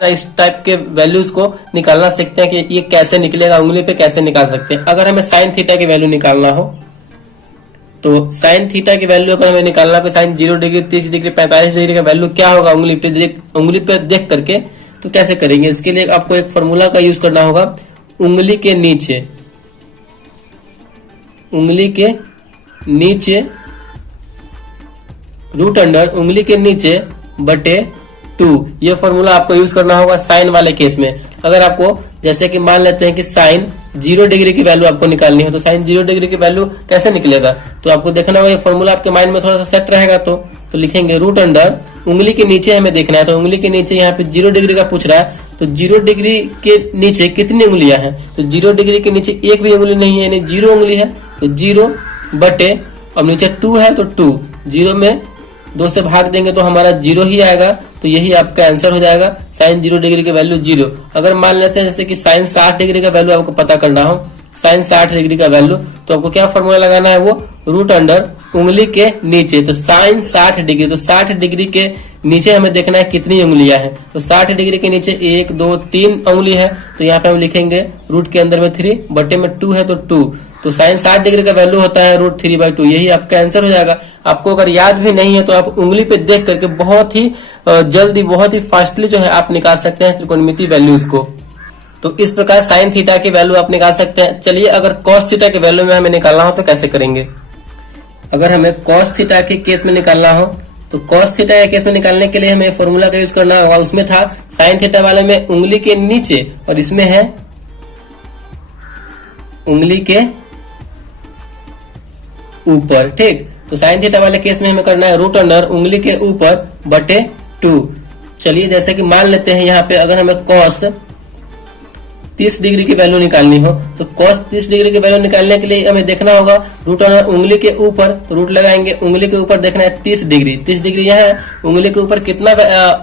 इस टाइप के वैल्यूज को निकालना सीखते हैं कि ये कैसे निकलेगा, उंगली पे कैसे निकाल सकते हैं। अगर हमें साइन थीटा की वैल्यू निकालना हो तो साइन थीटा की वैल्यू अगर हमें निकालना हो, साइन 0 डिग्री, 30 डिग्री, 45 डिग्री का वैल्यू क्या होगा उंगली पे देख करके, तो कैसे करेंगे। इसके लिए आपको एक फॉर्मूला का यूज करना होगा। उंगली के नीचे रूट अंडर उंगली के नीचे बटे 2, ये फॉर्मूला आपको यूज करना होगा साइन वाले केस में। अगर आपको जैसे कि मान लेते हैं कि साइन 0 डिग्री की वैल्यू आपको निकालनी है, तो साइन 0 डिग्री की वैल्यू कैसे निकलेगा, तो आपको देखना होगा ये फॉर्मूला आपके माइंड में थोड़ा सा सेट रहेगा। तो लिखेंगे रूट अंडर उंगली के नीचे हमें देखना है, तो उंगली के नीचे यहाँ पे 0 डिग्री का पूछ रहा है, तो 0 डिग्री के नीचे कितनी उंगलियां हैं, तो 0 डिग्री के नीचे एक भी उंगली नहीं है, यानी 0 उंगली है, तो 0 बटे, अब नीचे 2 है तो 2, 0 में 2 से भाग देंगे तो हमारा 0 ही आएगा, तो यही आपका आंसर हो जाएगा। साइन 0 डिग्री की वैल्यू 0। अगर मान लेते हैं जैसे कि साइन 60 डिग्री का वैल्यू आपको पता करना हो, साइन 60 डिग्री का वैल्यू, तो आपको क्या फॉर्मूला लगाना है, वो रूट अंडर उंगली के नीचे, तो साइन 60 डिग्री, तो 60 डिग्री के नीचे हमें देखना है कितनी उंगलियां हैं, तो 60 डिग्री के नीचे 1 2 3 उंगली है, तो यहाँ पे हम लिखेंगे रूट के अंदर में 3, बटे में 2 है तो 2, तो साइन 60 डिग्री का वैल्यू होता है रूट 3/2, यही आपका आंसर हो जाएगा। आपको अगर याद भी नहीं है तो आप उंगली पे देख करके बहुत ही जल्दी, बहुत ही फास्टली जो है आप निकाल सकते हैं त्रिकोणमितीय वैल्यूज को। तो इस प्रकार साइन थीटा की वैल्यू आप निकाल सकते हैं। चलिए अगर कॉस थीटा की वैल्यू में हमें निकालना हो तो कैसे करेंगे। अगर हमें कॉस थीटा के केस में निकालना हो तो कॉस थीटा के केस में निकालने के लिए हमें फॉर्मूला का यूज करना होगा। उसमें था साइन थीटा वाले में उंगली के नीचे और इसमें है उंगली के ऊपर, ठीक। तो साइन थीटा वाले केस में हमें करना है रूट अंडर उंगली के ऊपर बटे 2। चलिए जैसे कि मान लेते हैं यहाँ पे अगर हमें कॉस 30 डिग्री की वैल्यू निकालनी हो तो कॉस 30 डिग्री की वैल्यू निकालने के लिए हमें देखना होगा रूट अंडर उंगली के ऊपर, तो रूट लगाएंगे, उंगली के ऊपर देखना है 30 डिग्री, 30 डिग्री यहाँ है, उंगली के ऊपर कितना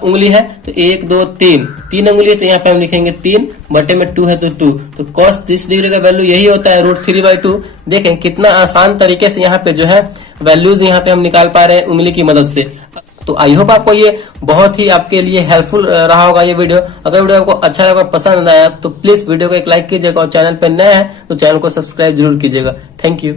उंगली है, तो 1 2 3 उंगली है, तो यहाँ पे हम लिखेंगे 3 बटे में 2 है तो 2, तो कॉस 30 डिग्री का वैल्यू यही होता है रूट 3/2। देखें कितना आसान तरीके से यहाँ पे जो है वैल्यूज यहाँ पे हम निकाल पा रहे हैं उंगली की मदद से। तो आई होप आपको ये बहुत ही आपके लिए हेल्पफुल रहा होगा ये वीडियो। अगर वीडियो आपको अच्छा लगा, पसंद आया तो प्लीज वीडियो को एक लाइक कीजिएगा और चैनल पर नया है तो चैनल को सब्सक्राइब जरूर कीजिएगा। Thank you.